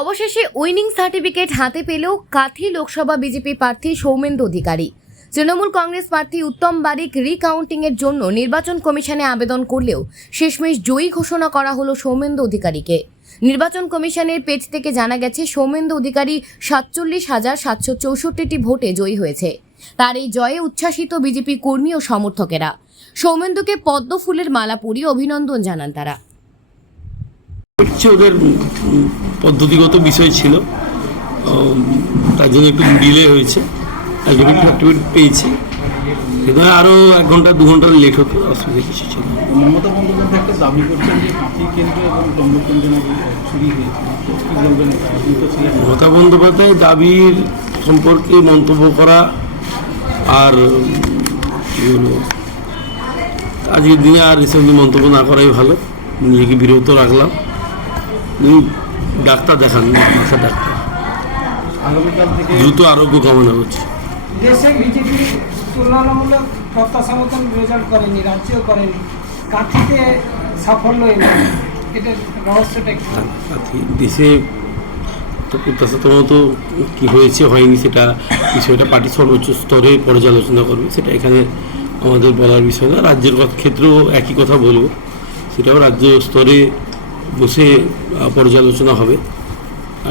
অবশেষে winning certificate হাতে পেল কাথি লোকসভা বিজেপি প্রার্থী সৌমেন্দু অধিকারী। তৃণমূল কংগ্রেস প্রার্থী উত্তম বারিক রিকাউন্টিং এর জন্য নির্বাচন কমিশনে আবেদন করলেও শেষমেশ জয়ী ঘোষণা করা হলো সৌমেন্দু অধিকারীকে। নির্বাচন কমিশনের পেজ থেকে জানা গেছে সৌমেন্দু অধিকারী 47,764টি ভোটে জয়ী হয়েছে। তার এই জয়ে উচ্ছ্বাসিত বিজেপি কর্মী ও সমর্থকেরা। সৌমেন্দুকে পদ্ম ফুলের মালা পরিয়ে অভিনন্দন জানান তারা। ওদের পদ্ধতিগত বিষয় ছিল, তার জন্য একটু ডিলে হয়েছে। সার্টিফিকেট পেয়েছি, কিন্তু আরও 1 ঘন্টা 2 ঘন্টা লেট হতো, অসুবিধা কিছু ছিল। মমতা বন্দ্যোপাধ্যায় একটা দাবি করছেন যে কাঁথি কেন্দ্র এবং দমদম কেন্দ্র নাকি চুরি হয়েছে। মমতা বন্দ্যোপাধ্যায় দাবির সম্পর্কে মন্তব্য করা আর কি বলবো, আজকের দিনে আর রিসেন্টলি মন্তব্য না করাই ভালো। নিজেকে বিরত রাখলাম। ডাক্তার দেখান, মাথা ডাক্তার। আগামীকাল থেকে দ্রুত আরোগ্য কামনা করছি। দেশে বিজেপি তুলনামূলক প্রত্যাশা মতন রেজাল্ট করেনি, রাজ্যও করেনি, কাঁথিতে সাফল্য এলো, এটার রহস্যটা কি? দেশে তো প্রত্যাশার মতো কী হয়েছে হয়নি সেটা বিষয়টা পার্টি সর্বোচ্চ স্তরে পর্যালোচনা করবে, সেটা এখানে আমাদের বলার বিষয় না। রাজ্যের ক্ষেত্রেও একই কথা বলবো, সেটাও রাজ্য স্তরে বসে পর্যালোচনা হবে।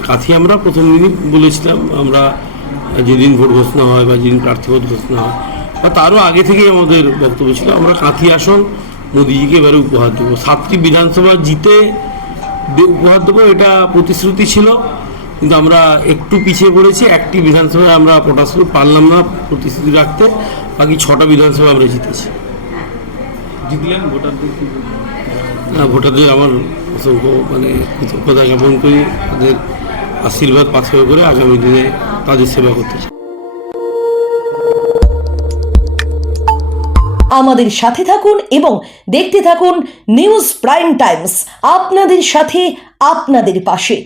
কাঁথি আমরা প্রথম দিনই বলেছিলাম, আমরা যেদিন ভোট ঘোষণা হয় বা যেদিন প্রার্থীপদ ঘোষণা হয় বা তারও আগে থেকেই আমাদের বক্তব্য ছিল, আমরা কাঁথি আসন মোদিজিকে এবারে উপহার দেবো। 7টি বিধানসভা জিতে উপহার দেবো, এটা প্রতিশ্রুতি ছিল, কিন্তু আমরা একটু পিছিয়ে পড়েছি। 1টি বিধানসভায় আমরা পটাশপুর পারলাম না প্রতিশ্রুতি রাখতে, বাকি 6টা বিধানসভা আমরা জিতেছি। জিতলেন ভোটারদের কি? ভোটারদের আমার অসংখ্য কৃতজ্ঞতা জ্ঞাপন করি, তাদের আশীর্বাদ পাথেয় করে আগামী দিনে তাদের সেবা করতে চাই। আমাদের সাথে থাকুন এবং দেখতে থাকুন নিউজ প্রাইম টাইমস, আপনাদের সাথে আপনাদের পাশে।